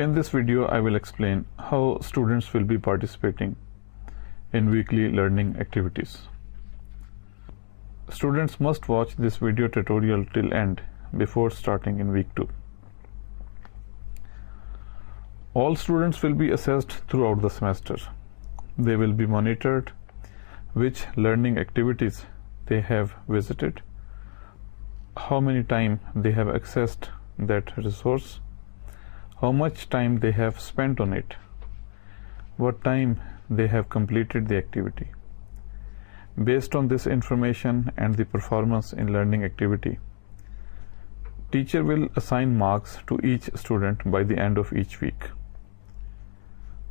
In this video, I will explain how students will be participating in weekly learning activities. Students must watch this video tutorial till end before starting in week 2. All students will be assessed throughout the semester. They will be monitored which learning activities they have visited, how many time they have accessed that resource, how much time they have spent on it, what time they have completed the activity. Based on this information and the performance in learning activity, teacher will assign marks to each student by the end of each week.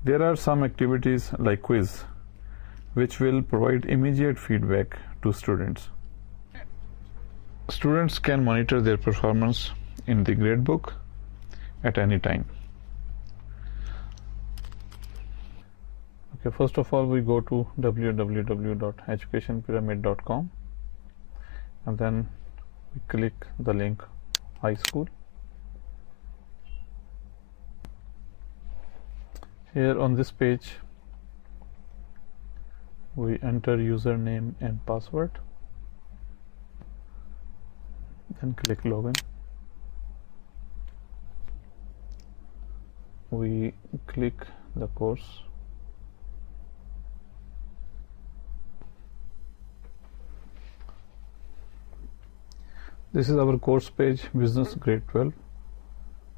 There are some activities like quiz which will provide immediate feedback to students. Students can monitor their performance in the gradebook at any time. Okay, first of all, we go to www.educationpyramid.com and then we click the link high school. Here on this page, we enter username and password, then click login. We click the course. This is our course page, Business Grade 12.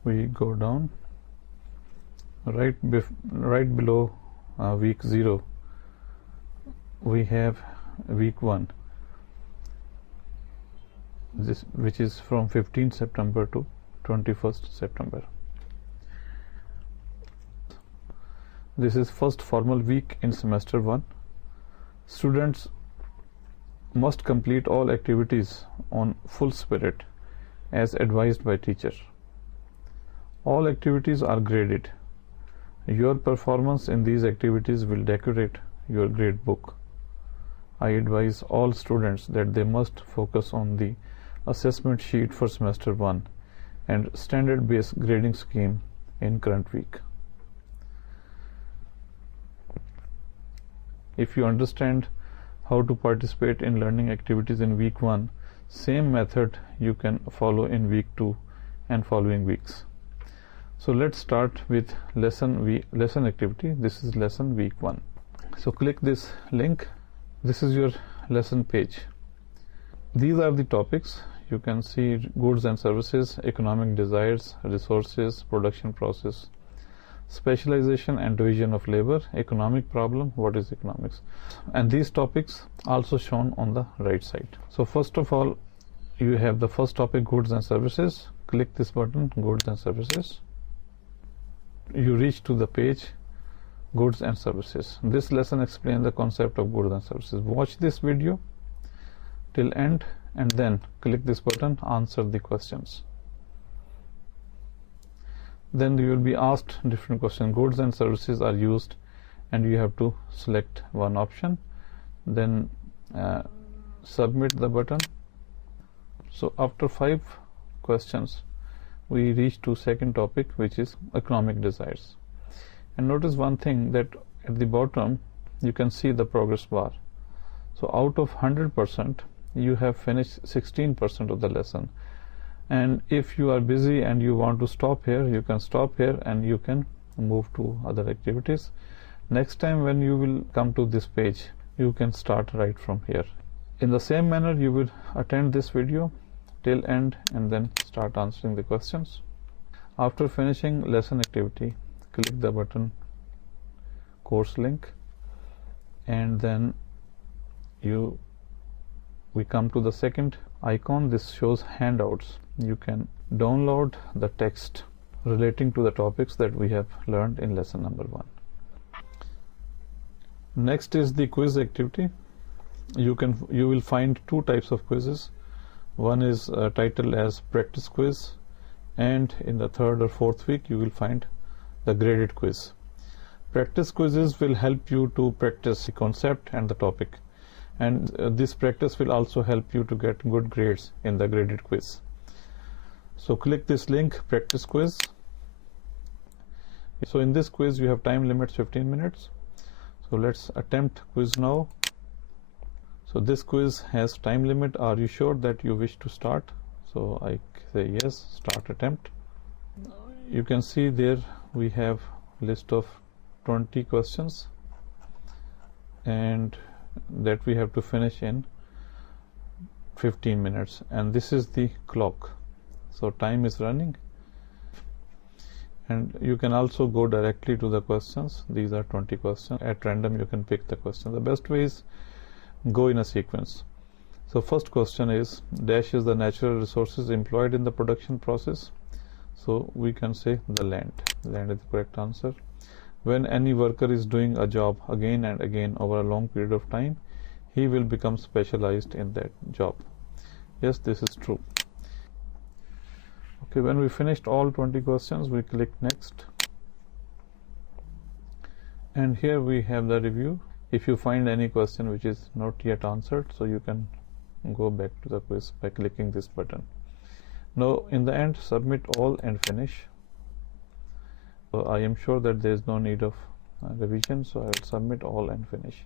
We go down. Right below week 0, we have week 1, which is from 15th September to 21st September. This is first formal week in semester 1. Students must complete all activities on full spirit as advised by teacher. All activities are graded. Your performance in these activities will decorate your grade book. I advise all students that they must focus on the assessment sheet for semester 1 and standard base grading scheme in current week. If you understand how to participate in learning activities in week 1, same method you can follow in week 2 and following weeks. So let's start with lesson activity. This is lesson week 1. So click this link. This is your lesson page. These are the topics. You can see goods and services, economic desires, resources, production process, specialization and division of labor, economic problem, what is economics, and these topics also shown on the right side. So first of all, you have the first topic, goods and services. Click this button, goods and services. You reach to the page goods and services. This lesson explains the concept of goods and services. Watch this video till end and then click this button, answer the questions. Then you will be asked different questions. Goods and services are used and you have to select one option, then submit the button. So after 5 questions, we reach to second topic, which is economic desires. And notice one thing, that at the bottom you can see the progress bar. So out of 100%, you have finished 16% of the lesson. And if you are busy and you want to stop here, you can stop here and you can move to other activities. Next time when you will come to this page, you can start right from here. In the same manner, you will attend this video till end and then start answering the questions. After finishing lesson activity, click the button course link, and then we come to the second icon. This shows handouts. You can download the text relating to the topics that we have learned in lesson number 1. Next is the quiz activity. You will find 2 types of quizzes. One is titled as practice quiz, and in the 3rd or 4th week you will find the graded quiz. Practice quizzes will help you to practice the concept and the topic, and this practice will also help you to get good grades in the graded quiz. So click this link, practice quiz, So in this quiz you have time limits 15 minutes. So let's attempt quiz now. So this quiz has time limit. Are you sure that you wish to start? So I say yes, start attempt. You can see there we have list of 20 questions and that we have to finish in 15 minutes, and this is the clock. So time is running, and you can also go directly to the questions. These are 20 questions. At random you can pick the question. The best way is go in a sequence. So first question is, dash is the natural resources employed in the production process. So we can say the land. Land is the correct answer. When any worker is doing a job again and again over a long period of time, he will become specialized in that job. Yes, this is true. Okay, when we finished all 20 questions, we click next. And here we have the review. If you find any question which is not yet answered, so you can go back to the quiz by clicking this button. Now in the end, submit all and finish. So I am sure that there is no need of revision, so I will submit all and finish.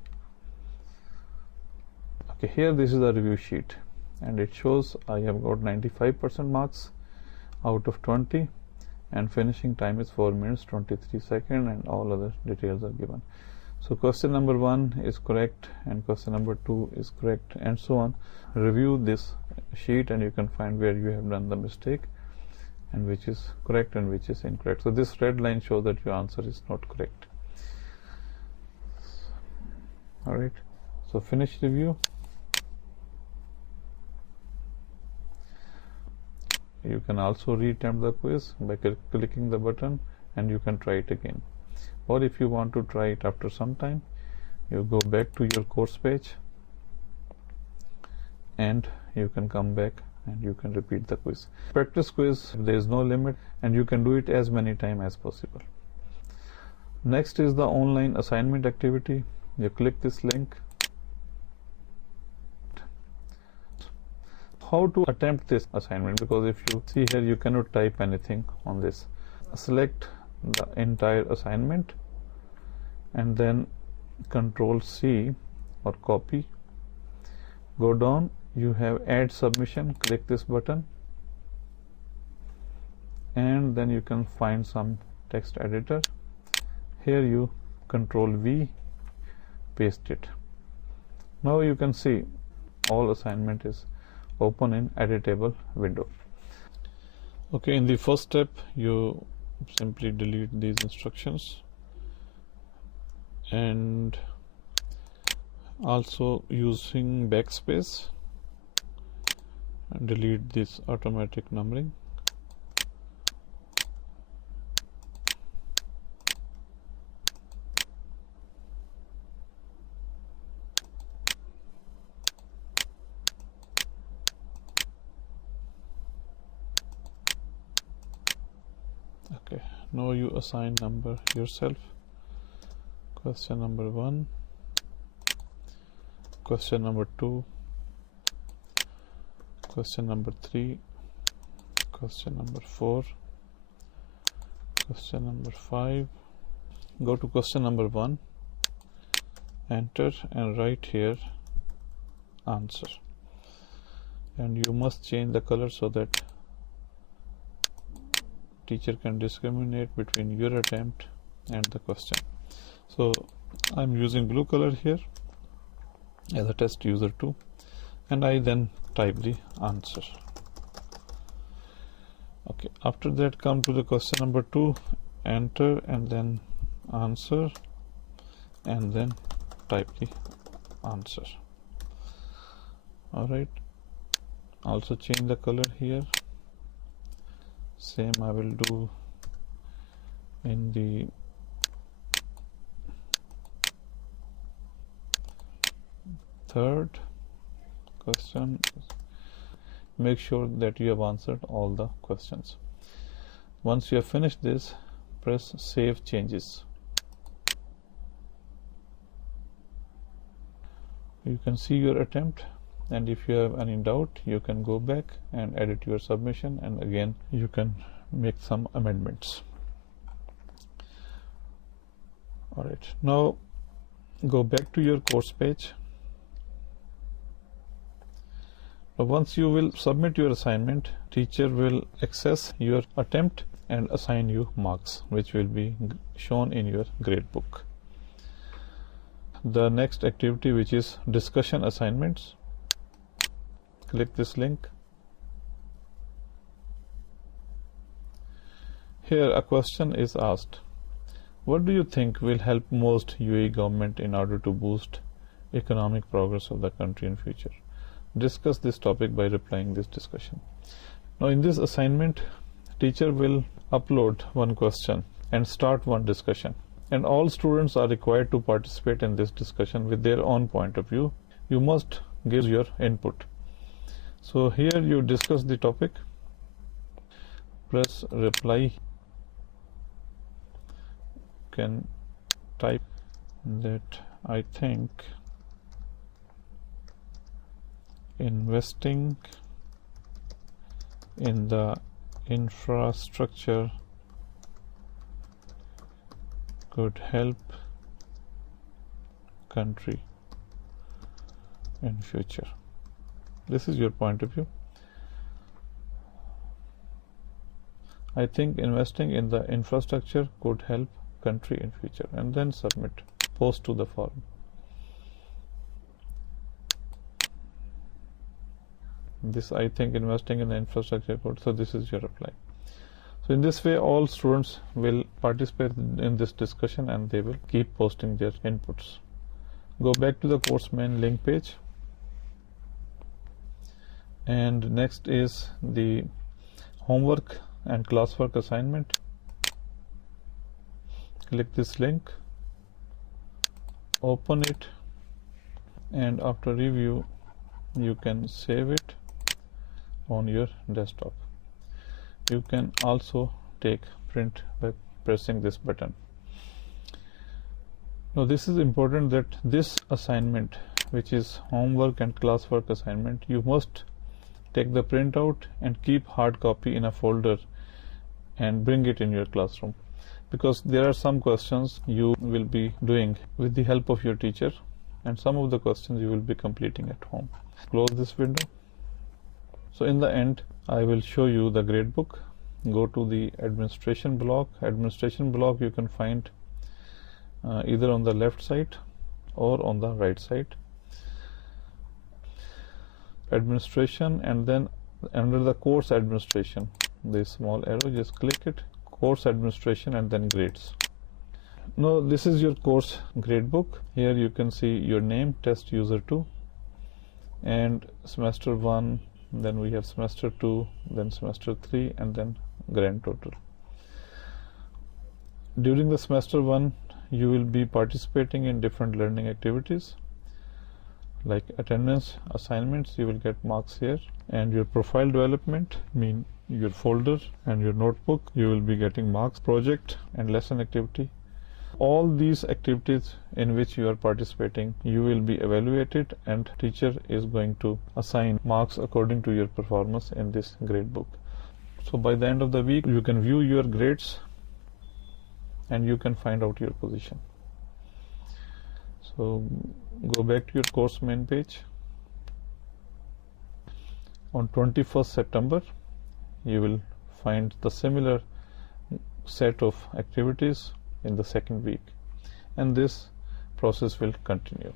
Okay, here this is the review sheet, and it shows I have got 95% marks out of 20, and finishing time is 4 minutes 23 seconds, and all other details are given. So question number 1 is correct, and question number 2 is correct, and so on. Review this sheet and you can find where you have done the mistake and which is correct and which is incorrect. So this red line shows that your answer is not correct. Alright, so finish review. You can also reattempt the quiz by clicking the button, and you can try it again. Or if you want to try it after some time, you go back to your course page and you can come back and you can repeat the quiz. Practice quiz, there is no limit, and you can do it as many times as possible. Next is the online assignment activity. You click this link. How to attempt this assignment, because if you see here you cannot type anything on this. Select the entire assignment and then Control C or copy. Go down, you have add submission, click this button, and then you can find some text editor. Here you Control V, paste it. Now you can see all assignment is open in editable window. Okay, in the first step you simply delete these instructions, and also using backspace and delete this automatic numbering. Okay, now you assign number yourself. Question number 1, question number 2, question number 3, question number 4, question number 5. Go to question number 1, enter and write here answer, and you must change the color so that teacher can discriminate between your attempt and the question. So I'm using blue color here as a test user 2, and I then type the answer. Okay, after that come to the question number 2, enter and then answer, and then type the answer. Alright, also change the color here. Same I will do in the third question. Make sure that you have answered all the questions. Once you have finished this, press save changes. You can see your attempt, and if you have any doubt you can go back and edit your submission, and again you can make some amendments. Alright, now go back to your course page. Once you will submit your assignment, teacher will access your attempt and assign you marks, which will be shown in your grade book. The next activity, which is discussion assignments, click this link. Here a question is asked: what do you think will help most UAE government in order to boost economic progress of the country in future? Discuss this topic by replying this discussion. Now in this assignment, teacher will upload one question and start one discussion, and all students are required to participate in this discussion with their own point of view. You must give your input. So here you discuss the topic, press reply. You can type that I think investing in the infrastructure could help country in future. This is your point of view. I think investing in the infrastructure could help country in future, and then submit, post to the forum. This I think investing in the infrastructure could, so this is your reply. So in this way all students will participate in this discussion and they will keep posting their inputs. Go back to the course main link page, and next is the homework and classwork assignment. Click this link, open it, and after review you can save it on your desktop. You can also take print by pressing this button. Now this is important, that this assignment, which is homework and classwork assignment, you must take the printout and keep hard copy in a folder and bring it in your classroom, because there are some questions you will be doing with the help of your teacher, and some of the questions you will be completing at home. Close this window. So in the end I will show you the grade book. Go to the administration block. Administration block you can find either on the left side or on the right side. Administration, and then under the course administration, this small arrow, just click it, course administration, and then grades. Now this is your course grade book. Here you can see your name, test user 2, and semester 1, then we have semester 2, then semester 3, and then grand total. During the semester 1 you will be participating in different learning activities like attendance, assignments, you will get marks here, and your profile development, mean your folder and your notebook, you will be getting marks, project and lesson activity. All these activities in which you are participating, you will be evaluated, and teacher is going to assign marks according to your performance in this grade book. So by the end of the week you can view your grades and you can find out your position. So go back to your course main page. On 21st September you will find the similar set of activities in the second week, and this process will continue.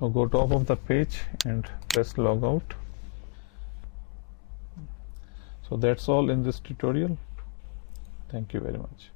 Now go top of the page and press log out. So that's all in this tutorial. Thank you very much.